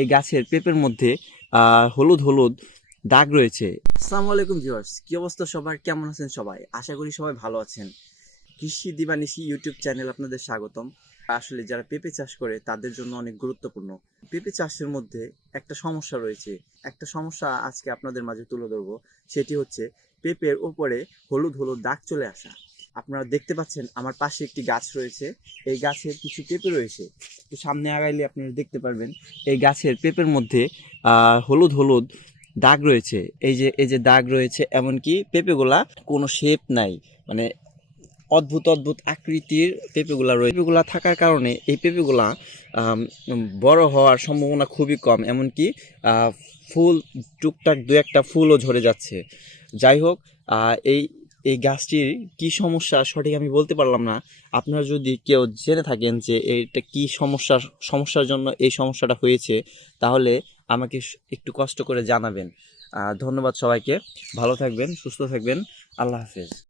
এই গাছের পেঁপের মধ্যে হলুদ হলুদ দাগ রয়েছে। আসসালামু আলাইকুম ভিউয়ার্স, কি অবস্থা সবার, কেমন আছেন সবাই? আশা করি সবাই ভালো আছেন। কৃষি দিবানিশি ইউটিউব চ্যানেল আপনাদের স্বাগতম। আসলে যারা পেঁপে চাষ করে তাদের জন্য অনেক গুরুত্বপূর্ণ। পেঁপে চাষের মধ্যে একটা সমস্যা রয়েছে। একটা সমস্যা আজকে আপনাদের মাঝে তুলে ধরবো। সেটি হচ্ছে পেঁপের উপরে হলুদ হলুদ দাগ চলে আসা। আপনারা দেখতে পাচ্ছেন আমার পাশে একটি গাছ রয়েছে। এই গাছের কিছু পেঁপে রয়েছে। একটু সামনে আগাইলে আপনারা দেখতে পারবেন এই গাছের পেঁপের মধ্যে হলুদ হলুদ দাগ রয়েছে। এই যে দাগ রয়েছে, এমনকি পেঁপেগুলা কোনো শেপ নাই, মানে অদ্ভুত অদ্ভুত আকৃতির পেঁপেগুলা রয়েছে। পেঁপেগুলা থাকার কারণে এই পেঁপেগুলা বড় হওয়ার সম্ভাবনা খুবই কম, এমনকি ফুল টুকটাক দু একটা ফুলও ঝরে যাচ্ছে। যাই হোক, এই এই গাছটির কি সমস্যা সঠিক আমি বলতে পারলাম না। আপনারা যদি কেউ জেনে থাকেন যে এটা কি সমস্যার জন্য এই সমস্যাটা হয়েছে, তাহলে আমাকে একটু কষ্ট করে জানাবেন। ধন্যবাদ সবাইকে। ভালো থাকবেন, সুস্থ থাকবেন। আল্লাহ হাফেজ।